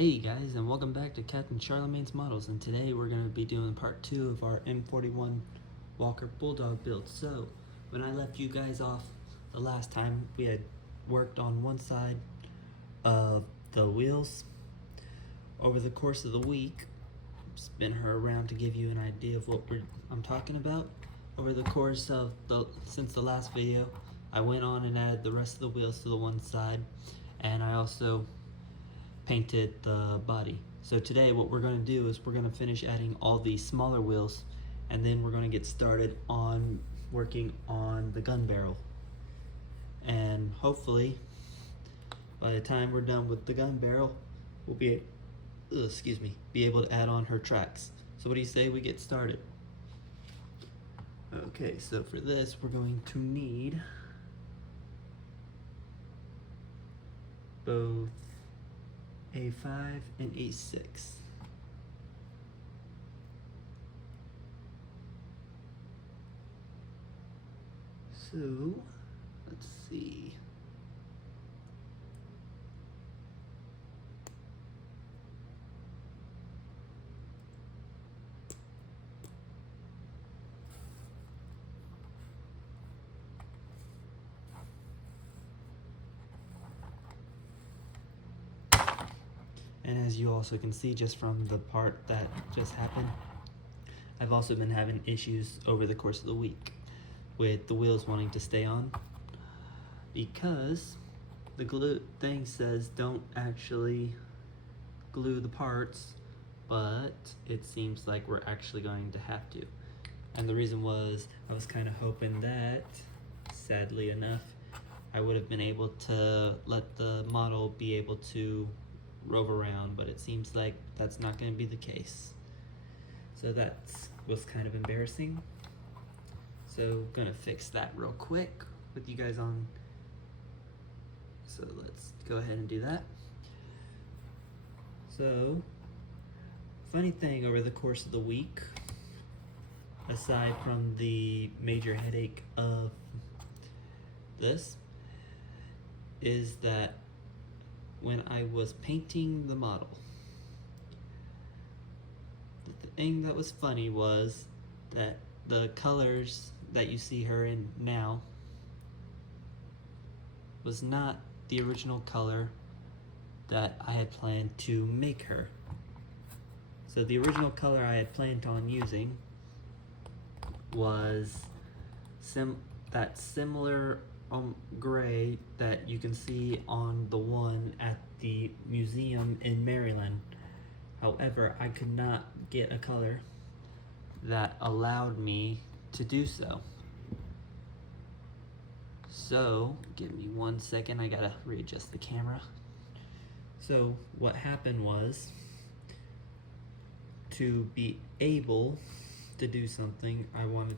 Hey guys, and welcome back to Captain Charlemagne's Models, and today we're going to be doing part 2 of our M41 Walker Bulldog build. So, when I left you guys off the last time, we had worked on one side of the wheels. Over the course of the week, spin her around to give you an idea of what I'm talking about. Over the course of since the last video, I went on and added the rest of the wheels to the one side, and I also painted the body. So today what we're going to do is we're going to finish adding all these smaller wheels, and then we're going to get started on working on the gun barrel. And hopefully by the time we're done with the gun barrel, we'll be able to add on her tracks. So what do you say we get started? Okay, so for this we're going to need both A5 and A6. So, let's see. And as you also can see just from the part that just happened, I've also been having issues over the course of the week with the wheels wanting to stay on, because the glue thing says don't actually glue the parts, but it seems like we're actually going to have to. And the reason was, I was kind of hoping that, sadly enough, I would have been able to let the model be able to rove around, but it seems like that's not going to be the case. So that was kind of embarrassing. So gonna fix that real quick with you guys on. So let's go ahead and do that. So, funny thing over the course of the week, aside from the major headache of this, is that when I was painting the model, the thing that was funny was that the colors that you see her in now was not the original color that I had planned to make her. So the original color I had planned on using was that similar gray that you can see on the one at the museum in Maryland. However, I could not get a color that allowed me to do so. So, give me 1 second, I gotta readjust the camera. So, what happened was, to be able to do something, I went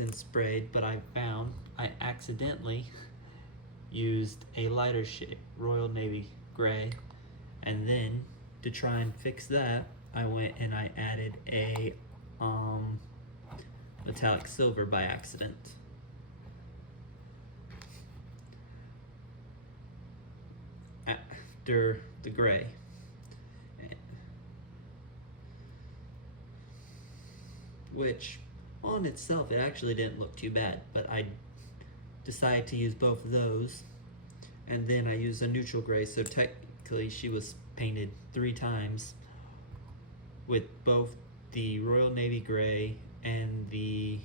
and sprayed, but I found I accidentally used a lighter shade, Royal Navy Gray, and then to try and fix that, I went and I added a metallic silver by accident. After the gray. Which, on itself, it actually didn't look too bad, but I decided to use both of those, and then I used a neutral gray, so technically she was painted 3 times with both the Royal Navy Gray and the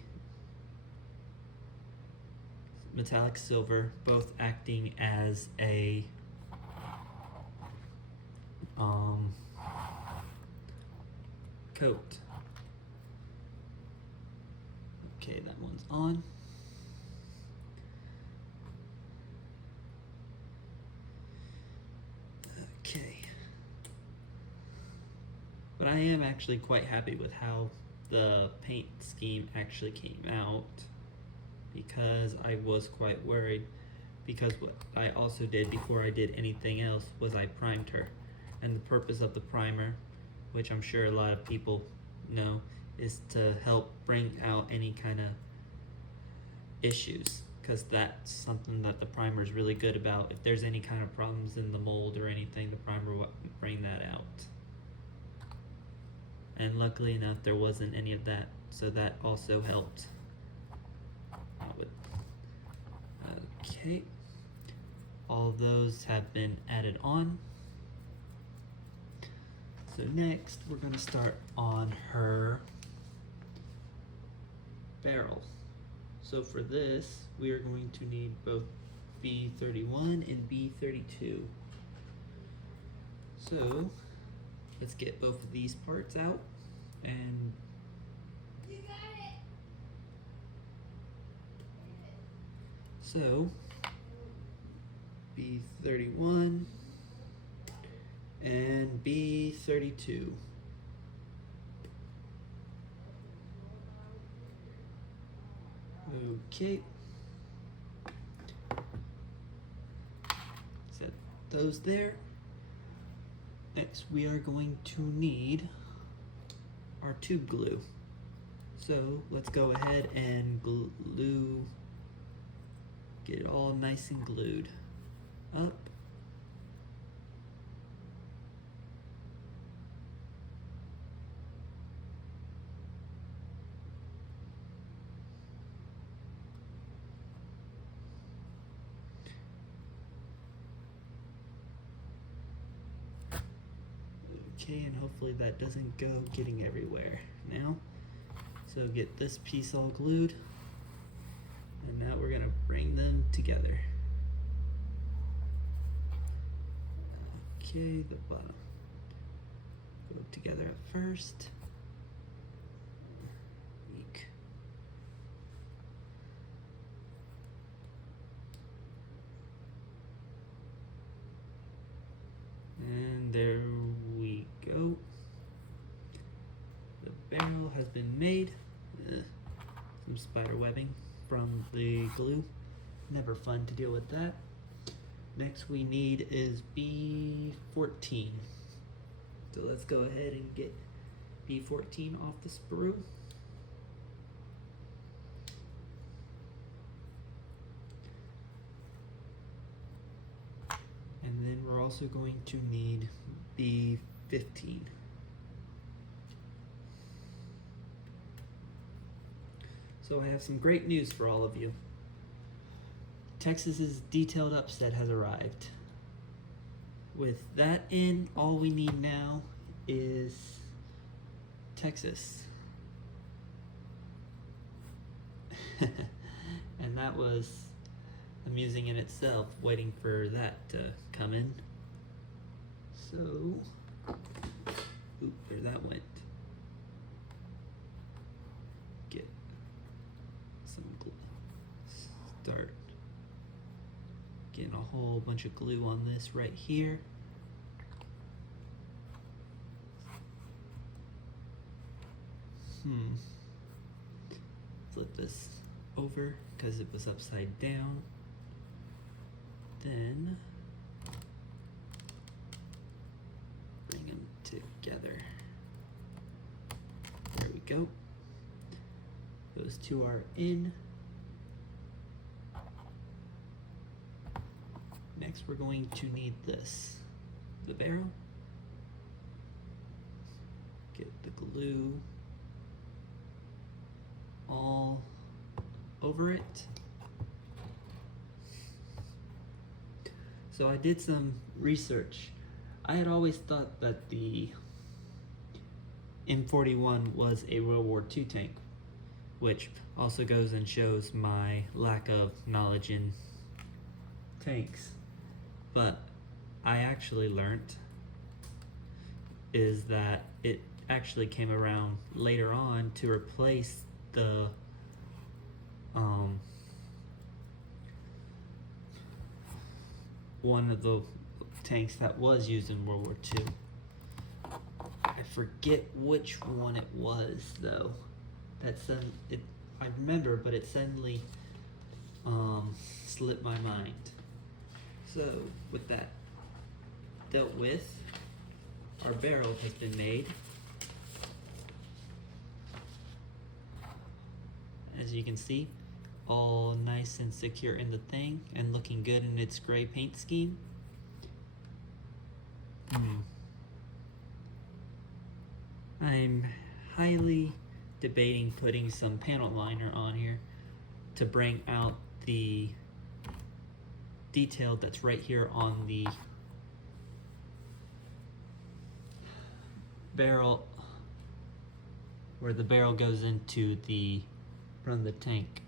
metallic silver, both acting as a coat. Okay, that one's on. Okay. But I am actually quite happy with how the paint scheme actually came out, because I was quite worried, because what I also did before I did anything else was I primed her. And the purpose of the primer, which I'm sure a lot of people know, is to help bring out any kind of issues. because that's something that the primer is really good about. If there's any kind of problems in the mold or anything, the primer will bring that out. And luckily enough, there wasn't any of that, so that also helped. Okay, all of those have been added on. So next, we're going to start on her barrel. So for this, we are going to need both B31 and B32. So let's get both of these parts out and You got it. so B31 and B32. Okay. Set those there. Next, we are going to need our tube glue. So let's go ahead and glue, get it all nice and glued up. Okay, and hopefully that doesn't go getting everywhere now. So get this piece all glued, and now we're gonna bring them together. Okay, the bottom go together at first. Eek. And there we go. The barrel has been made. Some spider webbing from the glue. Never fun to deal with that. Next we need is B14. So let's go ahead and get B14 off the sprue. And then we're also going to need B15. So I have some great news for all of you. Texas's detailed upset has arrived. With that in, all we need now is Texas. And that was amusing in itself, waiting for that to come in. So, oop, there that went. Get some glue. Start getting a whole bunch of glue on this right here. Flip this over because it was upside down. Then bring them together. There we go. Those two are in. Next we're going to need this. The barrel. Get the glue all over it. So I did some research. I had always thought that the M41 was a World War II tank, which also goes and shows my lack of knowledge in tanks. But I actually learned is that it actually came around later on to replace the one of the tanks that was used in World War II. I forget which one it was though. I remember, but it suddenly slipped my mind. So with that dealt with, our barrel has been made. As you can see, all nice and secure in the thing and looking good in its gray paint scheme. I'm highly debating putting some panel liner on here to bring out the detail that's right here on the barrel, where the barrel goes into the front of the tank.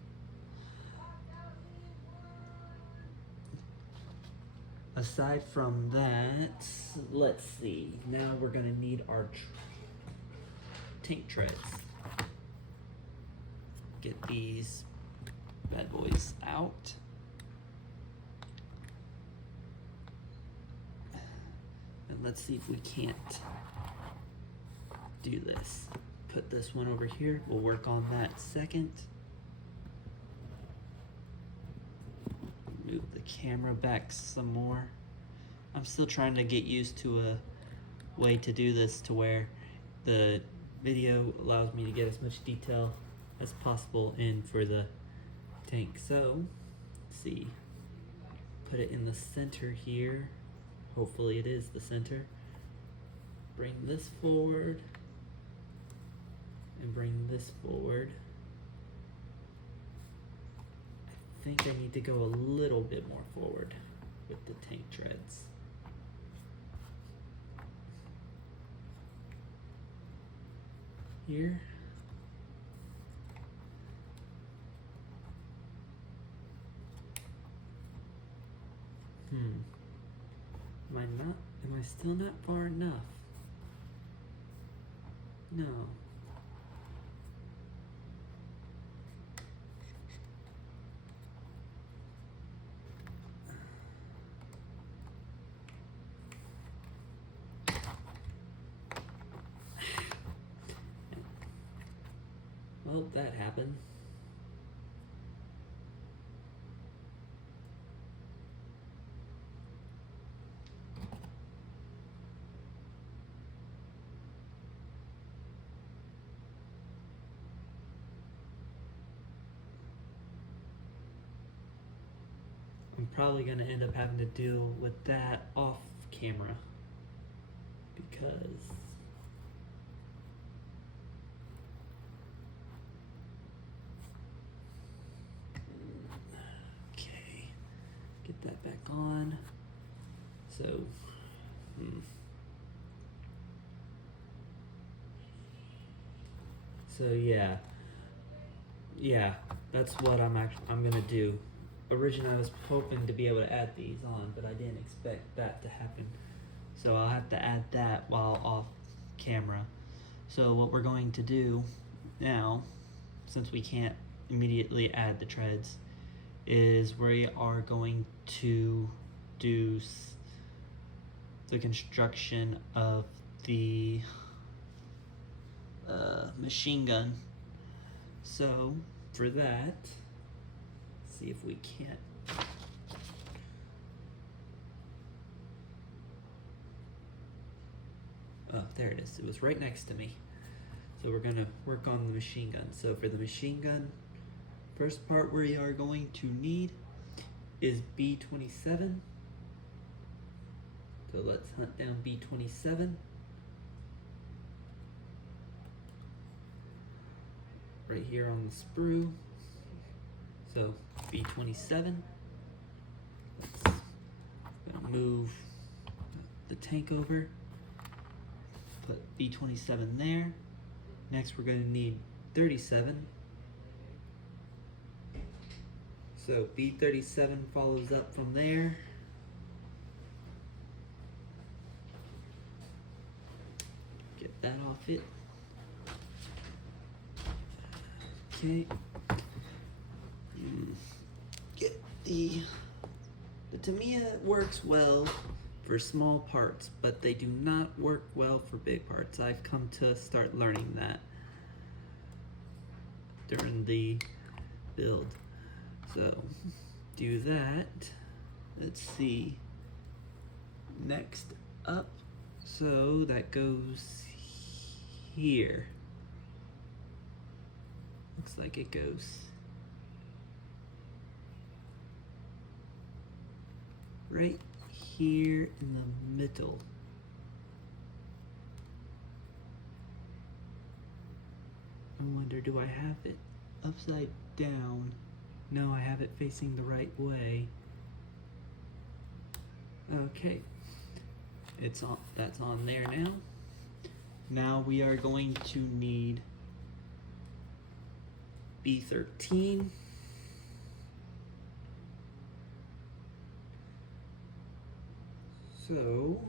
Aside from that, let's see, now we're gonna need our tank treads. Get these bad boys out. And let's see if we can't do this. Put this one over here. We'll work on that second. Move the camera back some more. I'm still trying to get used to a way to do this to where the video allows me to get as much detail as possible in for the tank. So, let's see. Put it in the center here. Hopefully it is the center. Bring this forward. And bring this forward. I think I need to go a little bit more forward with the tank treads. Here. Am I still not far enough? No. Well, that happened. I'm probably going to end up having to deal with that off camera because okay, get that back on. So yeah, that's what I'm gonna do. Originally I was hoping to be able to add these on, but I didn't expect that to happen. So I'll have to add that while off camera. So what we're going to do now, since we can't immediately add the treads, is we are going to do the construction of the machine gun. So for that, see if we can't. Oh, there it is. It was right next to me. So we're gonna work on the machine gun. So for the machine gun, first part we are going to need is B27. So let's hunt down B27. Right here on the sprue. So B27. Gonna move the tank over. Put B27 there. Next we're gonna need 37. So B37 follows up from there. Get that off it. Okay. Get the Tamiya works well for small parts, but they do not work well for big parts. I've come to start learning that during the build. So do that. Let's see. Next up, so that goes here. Looks like it goes right here in the middle. I wonder, do I have it upside down? No, I have it facing the right way. Okay, it's on. That's on there now. Now we are going to need B13. So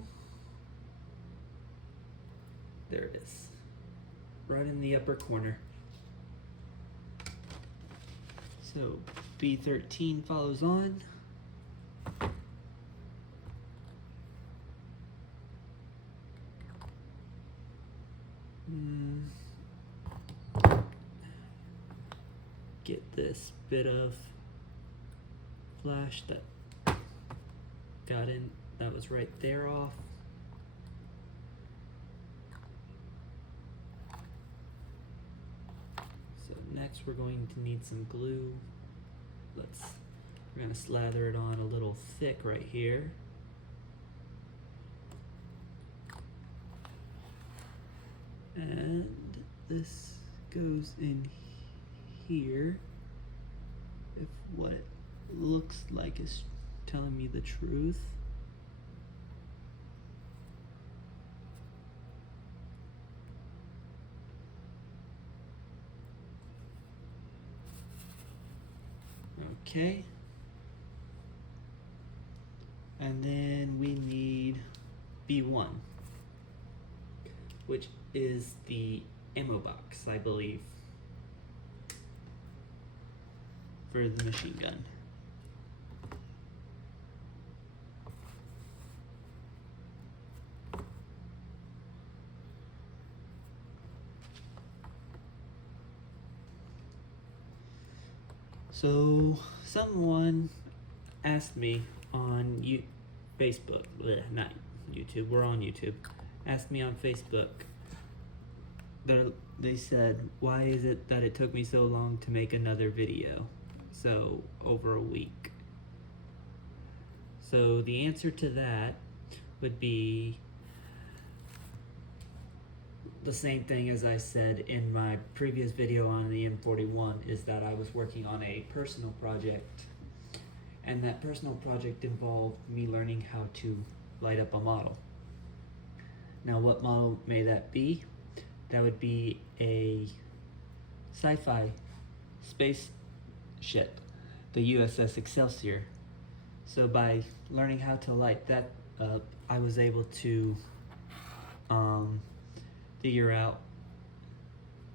there it is, right in the upper corner. So B13 follows on. Get this bit of flash that got in, that was right there off. So next we're going to need some glue. We're gonna slather it on a little thick right here. And this goes in here, if what it looks like is telling me the truth. Okay. And then we need B1, which is the ammo box, I believe, for the machine gun. So someone asked me on Facebook, not YouTube, we're on YouTube, asked me on Facebook, they said, why is it that it took me so long to make another video? So over a week. So the answer to that would be the same thing as I said in my previous video on the M41, is that I was working on a personal project, and that personal project involved me learning how to light up a model. Now what model may that be? That would be a sci-fi spaceship, the USS Excelsior. So by learning how to light that up, I was able to figure out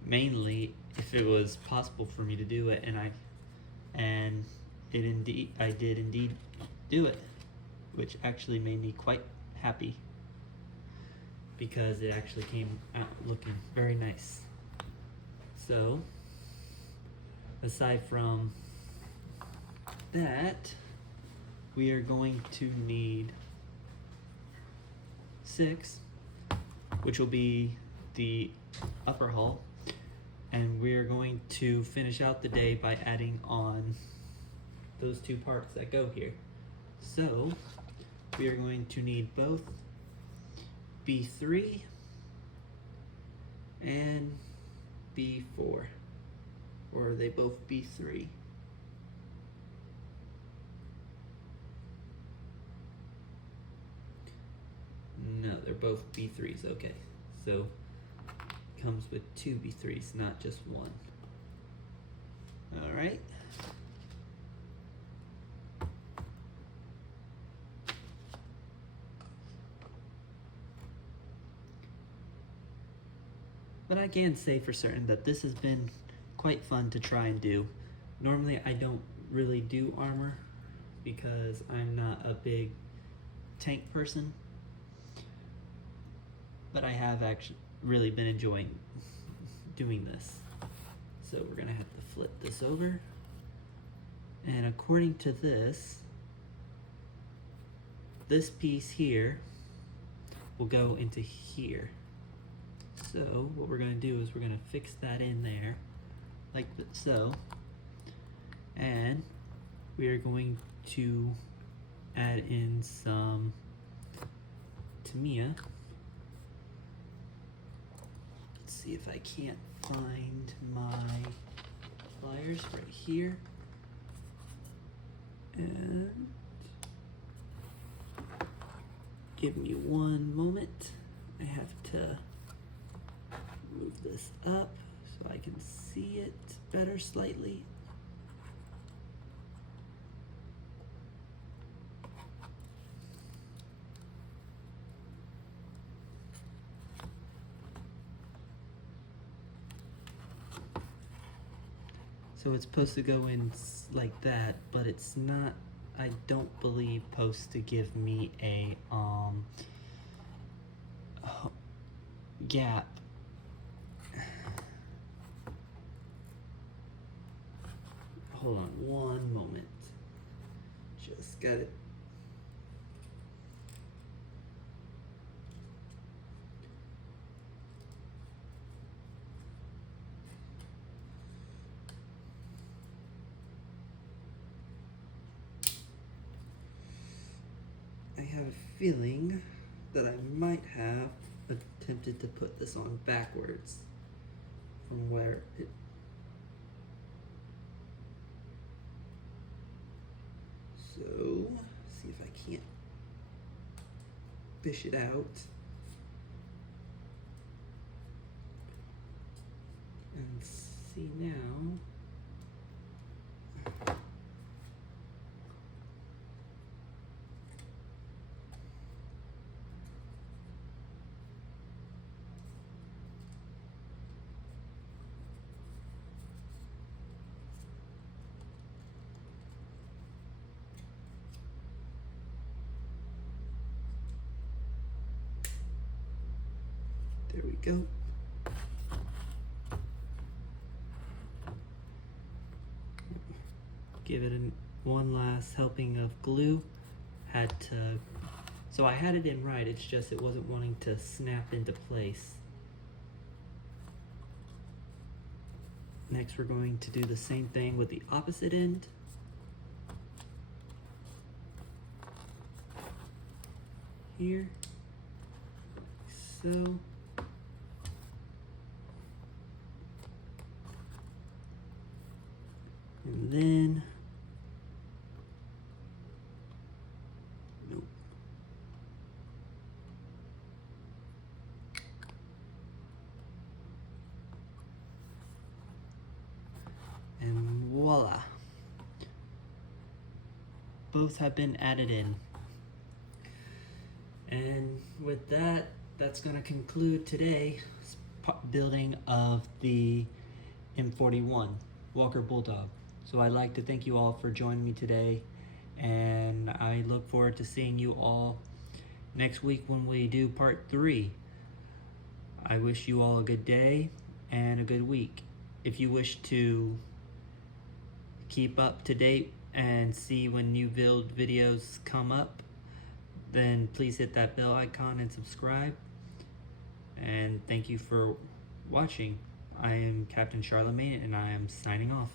mainly if it was possible for me to do it, and I did indeed do it, which actually made me quite happy because it actually came out looking very nice. So aside from that, we are going to need 6, which will be the upper hull, and we're going to finish out the day by adding on those 2 parts that go here. So we are going to need both B3 and B4, or are they both B3? No, they're both B3s, okay. So comes with 2 B3s, not just 1. All right. But I can say for certain that this has been quite fun to try and do. Normally I don't really do armor because I'm not a big tank person, but I have actually really been enjoying doing this. So we're gonna have to flip this over, and according to this piece here will go into here. So what we're gonna do is we're gonna fix that in there like so, and we are going to add in some Tamiya. Let's see if I can't find my pliers right here. And give me one moment. I have to move this up so I can see it better slightly. So it's supposed to go in like that, but it's not, I don't believe, supposed to give me a gap. Hold on one moment. Just got it. I have a feeling that I might have attempted to put this on backwards from where it so see if I can't fish it out and see now. There we go. Give it one last helping of glue. So I had it in right, it's just it wasn't wanting to snap into place. Next we're going to do the same thing with the opposite end. Here. So. And then, nope. And voila. Both have been added in. And with that, that's going to conclude today's building of the M41 Walker Bulldog. So I'd like to thank you all for joining me today, and I look forward to seeing you all next week when we do part 3. I wish you all a good day and a good week. If you wish to keep up to date and see when new build videos come up, then please hit that bell icon and subscribe. And thank you for watching. I am Captain Charlemagne, and I am signing off.